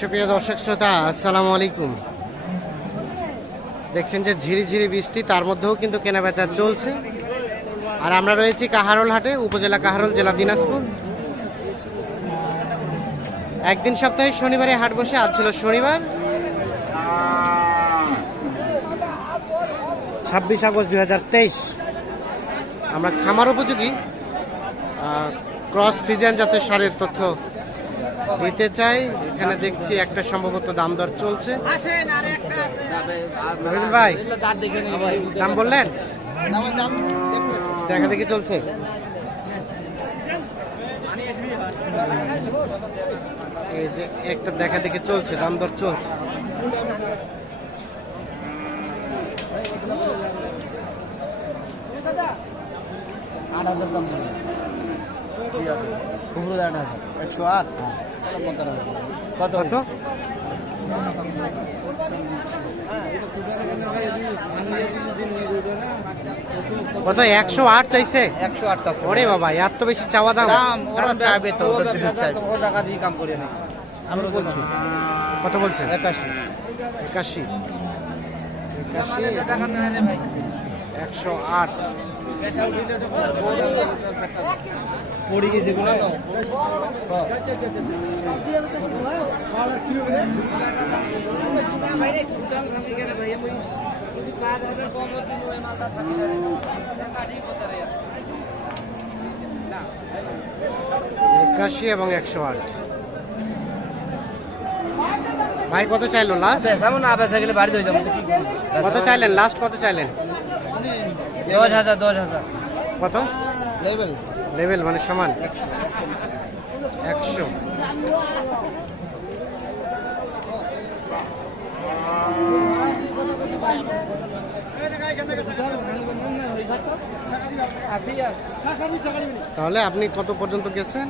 সুপ্রিয় দর্শক শ্রোতা, আসসালামু আলাইকুম। দেখছেন যে ঝিরি ঝিরি বৃষ্টি, তার মধ্যেও কিন্তু কেনাবেচা চলছে। আর আমরা রয়েছি কাহারোল হাটে, উপজেলা কাহারোল, জেলা দিনাজপুর। একদিন সপ্তাহে শনিবারে হাট বসে, আজ ছিল শনিবার। ছাব্বিশ আগস্ট দুই হাজার তেইশ। আমরা খামার উপযোগী ক্রস ফ্রিজিয়ান জাতের সারের তথ্য দিতে চাই। এখানে দেখছি একটা সম্ভবত দাম দর চলছে। ভাই দাম বললেন? দেখা দেখি চলছে। এই যে একটা দেখা দেখি চলছে দাম দর চলছে। আট হাজার দাম একশো আট? কত কত? কত একশো আট চাইছে? একশো আট ওরে বাবা এত বেশি চাওয়া দাম। দাম ওরা চাইবে তো ওদের জিনিস চাইবে। টাকা দিয়ে কাম করে না আমি বলছি। কত বলছেন? একাশি। একাশি। একাশি। টাকা ভাই একশো আট। পড়ে গেছে একাশি এবং একশো আট। ভাই কত চাইলো? লাস্ট না পেছা গেলে বাড়ি হয়ে যাব। কত চাইলেন? লাস্ট কত চাইলেন? দশ হাজার দশ হাজার। কত? লেভেল লেভেল মানে সমান? একশো। তাহলে আপনি কত পর্যন্ত গেছেন?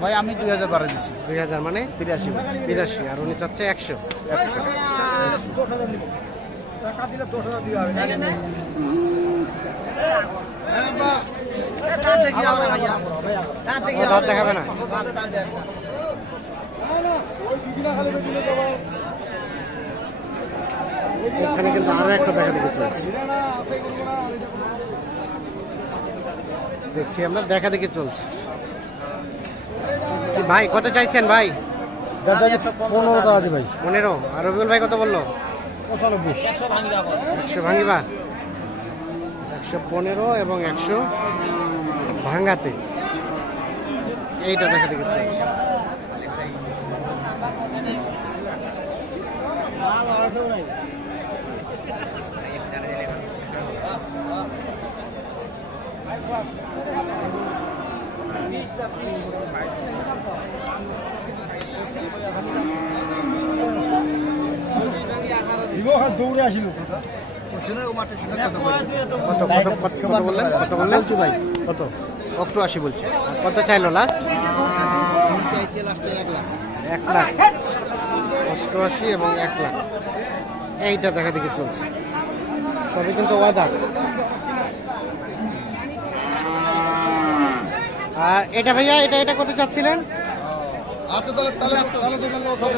ভাই আমি দুই হাজার বারো দিচ্ছি দুই হাজার মানে? তিরাশি। তিরাশি। আর উনি চাচ্ছে একশো। একশো। ধর দেখাবে না এখানে কিন্তু আরও একটা দেখা দেখে চলছে দেখছি আমরা দেখা দেখে চলছে। ভাই কত চাইছেন ভাই? পনেরো টাকা ভাই। পনেরো। আর রবিউল ভাই কত বলল? পঁচানব্বই। একশো ভাঙিবা একশো পনেরো এবং একশো ভাঙাতে এইটা দেখা দেখে চলছে। দৌড়ে আসিল। কত কত বললেন কত বললেন কত অক্টো আশি বলছি কত চাইলো লাস্ট এক লাখ অষ্টআশি এবং এক লাখ এইটা দেখা দেখে চলছে সবই কিন্তু ওয়াদার আর এটা ভাইয়া এটা এটা কত চাচ্ছিলেন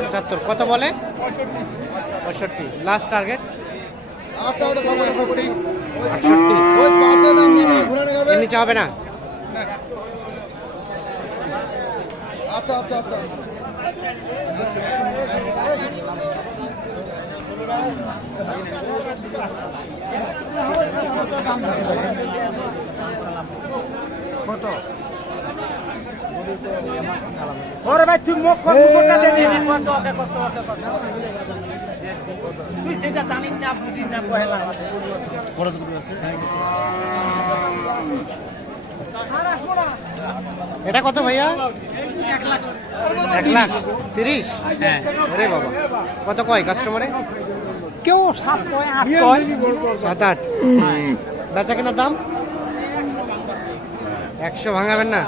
পঁচাত্তর, কত বলে? পঁয়ষট্টি। লাস্ট টার্গেট এর নিচে হবে না আচ্ছা আচ্ছা আচ্ছা। ওরে ভাই তুই মুখ কত কত কত তুই যেটা জানিস না বুঝিস না পহেলা বড় দুটো আছে। এটা কত ভাইয়া? এক লাখ। তিরিশ? হ্যাঁ। আরে বাবা। কত কয় কাস্টমারে কেউ সাত কয় আট কয়। সাত আট। বেচা কেনার দাম? একশো ভাঙাবেন না?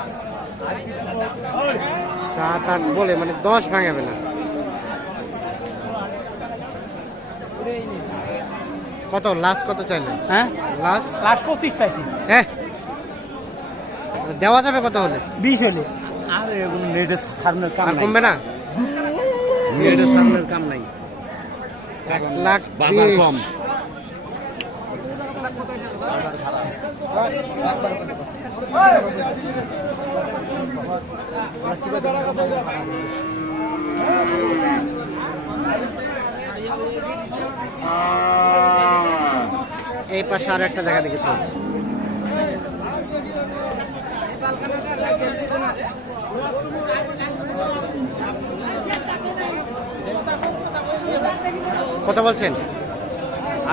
সাত আট বলে মানে দশ ভাঙাবে না। কত? লাস্ট কত চাইলেন হ্যাঁ? লাস্ট লাস্ট পঁচিশ চাইছি। হ্যাঁ। দেওয়া যাবে কত হলে? বিশ হলে। আর এগুলো নেটে সামনে কাম আর কমবে না? এটা সামনের কাম নাই। এক লাখ বাজার। কম। এই পাশে আর একটা দেখা দেখে চলছে কত বলছেন?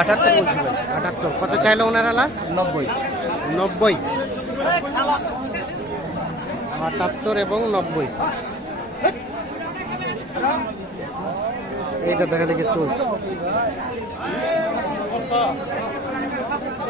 আঠাত্তর বলছি ভাই। আটাত্তর। কত চাইলো ওনারা লাস্ট নব্বই। নব্বই। আটাত্তর এবং নব্বই। এইটা দেখা দেখে চলছে।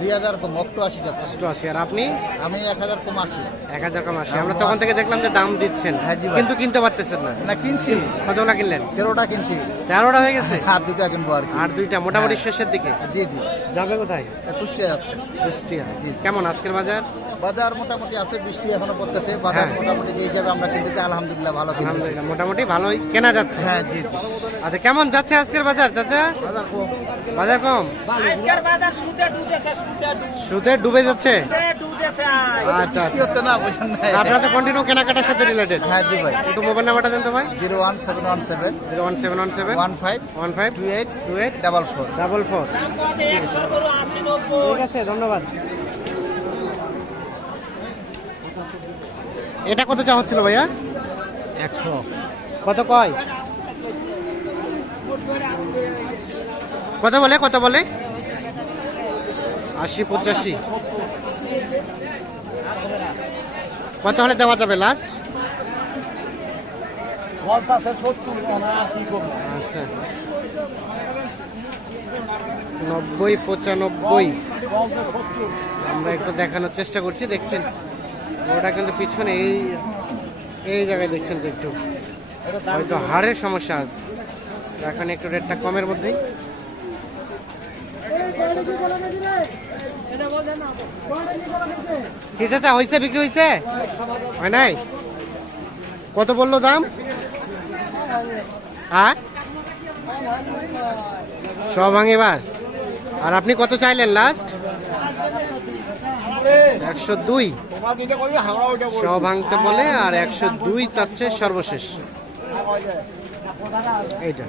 দুই হাজার কম অষ্টআশি যাচ্ছে। অষ্টআশি আর আপনি? আমি এক হাজার কম এক হাজার কম আসে আমরা তখন থেকে দেখলাম যে দাম দিচ্ছেন। হ্যাঁ কিন্তু কিনতে পারতেছেন না। না কিনছি। কতগুলা কিনলেন? তেরোটা কিনছি। তেরোটা হয়ে গেছে? আর কিনবো আর আর দুইটা মোটামুটি শেষের দিকে? জি জি। যাবে কোথায়? তুষ্টিয়া যাচ্ছে। কুষ্টিয়া। জি। কেমন আজকের বাজার? বাজার মোটামুটি আছে বৃষ্টি এখনও পড়তেছে। বাজার হ্যাঁ। মোটামুটি যে হিসাবে আমরা কিনতেছি আলহামদুলিল্লাহ ভালো কিনতেছি। মোটামুটি ভালোই কেনা যাচ্ছে। হ্যাঁ জি জি। আচ্ছা কেমন যাচ্ছে আজকের বাজার চাচা? বাজার কম। আজকের বাজার সুদে ডুবেছে সুদে সুদে ডুবে যাচ্ছে? ডুবে আচ্ছা আচ্ছা। হচ্ছে না বোঝেন নাই। আপনারা তো কন্টিনিউ কেনাকাটার সাথে রিলেটেড হ্যাঁ জি ভাই। একটু মোবাইল নাম্বারটা দেন তো ভাই। Zero one seven one seven zero one seven one seven. One five one five two eight two eight double four double four একশো করে আশি নব্বই ঠিক আছে ধন্যবাদ এটা কত চা হচ্ছিল ভাইয়া? একশো। কত কয়? কত বলে কত বলে? আশি পঁচাশি। কত হলে দেওয়া যাবে লাস্ট আচ্ছা। নব্বই পঁচানব্বই। আমরা একটু দেখানোর চেষ্টা করছি দেখছেন? ওটা কিন্তু পিছনে এই এই জায়গায় দেখছেন যে একটু, হয়তো হাড়ের সমস্যা আছে। এখন একটু রেটটা কমের মধ্যেই। হয়েছে বিক্রি হয়েছে হয় নাই? কত বলল দাম? সব ভাঙেবার আর আপনি কত চাইলেন লাস্ট একশো দুই। সব ভাঙতে বলে আর একশো দুই চাচ্ছে সর্বশেষ। এইটা।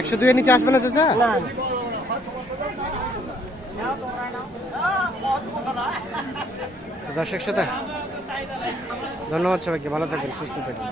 একশো দুইয়ের নিচে আসবে না চাচা? দর্শক সাথে? ধন্যবাদ সবাইকে ভালো থাকবেন সুস্থ থাকবেন।